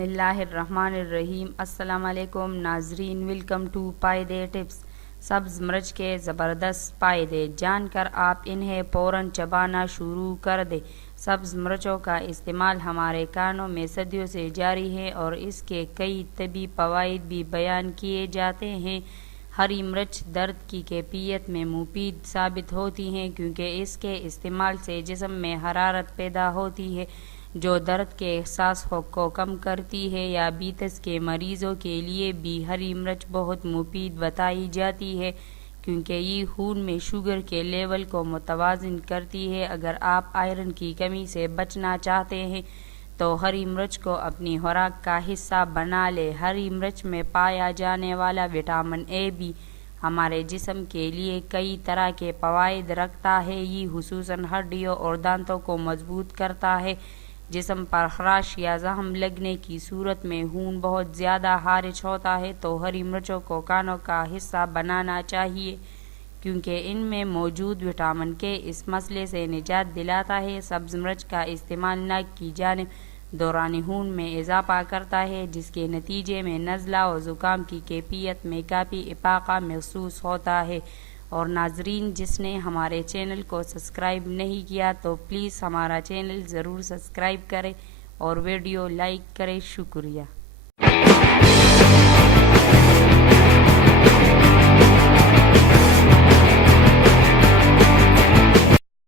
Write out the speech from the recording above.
بسم اللہ الرحمن الرحیم۔ السلام علیکم ناظرین، ویلکم ٹو فائدے ٹپس۔ سبز مرچ کے زبردست فائدے جان کر آپ انہیں فوراً چبانا شروع کر دیں۔ سبز مرچوں کا استعمال ہمارے کانوں میں صدیوں سے جاری ہے اور اس کے کئی طبی فوائد بھی بیان کیے جاتے ہیں۔ ہری مرچ درد کی کیفیت میں مفید ثابت ہوتی ہیں کیونکہ اس کے استعمال سے جسم میں حرارت پیدا ہوتی ہے جو درد کے احساس کو کم کرتی ہے۔ ذیابیطس کے مریضوں کے لیے بھی ہری مرچ بہت مفید بتائی جاتی ہے کیونکہ یہ خون میں شوگر کے لیول کو متوازن کرتی ہے۔ اگر آپ آئرن کی کمی سے بچنا چاہتے ہیں تو ہری مرچ کو اپنی خوراک کا حصہ بنا لیں۔ ہری مرچ میں پایا جانے والا وٹامن اے بھی ہمارے جسم کے لیے کئی طرح کے فوائد رکھتا ہے۔ یہ خصوصاً ہڈیوں اور دانتوں کو مضبوط کرتا ہے۔ جسم پر خراش یا زخم لگنے کی صورت میں خون بہت زیادہ خارج ہوتا ہے تو ہری مرچوں کو کانوں کا حصہ بنانا چاہیے کیونکہ ان میں موجود وٹامن کے اس مسئلے سے نجات دلاتا ہے۔ سبز مرچ کا استعمال ناک کی جانب دوران خون میں اضافہ کرتا ہے جس کے نتیجے میں نزلہ و زکام کی کیفیت میں کافی افاقہ محسوس ہوتا ہے۔ اور ناظرین، جس نے ہمارے چینل کو سبسکرائب نہیں کیا تو پلیز ہمارا چینل ضرور سبسکرائب کریں اور ویڈیو لائک کریں۔ شکریہ۔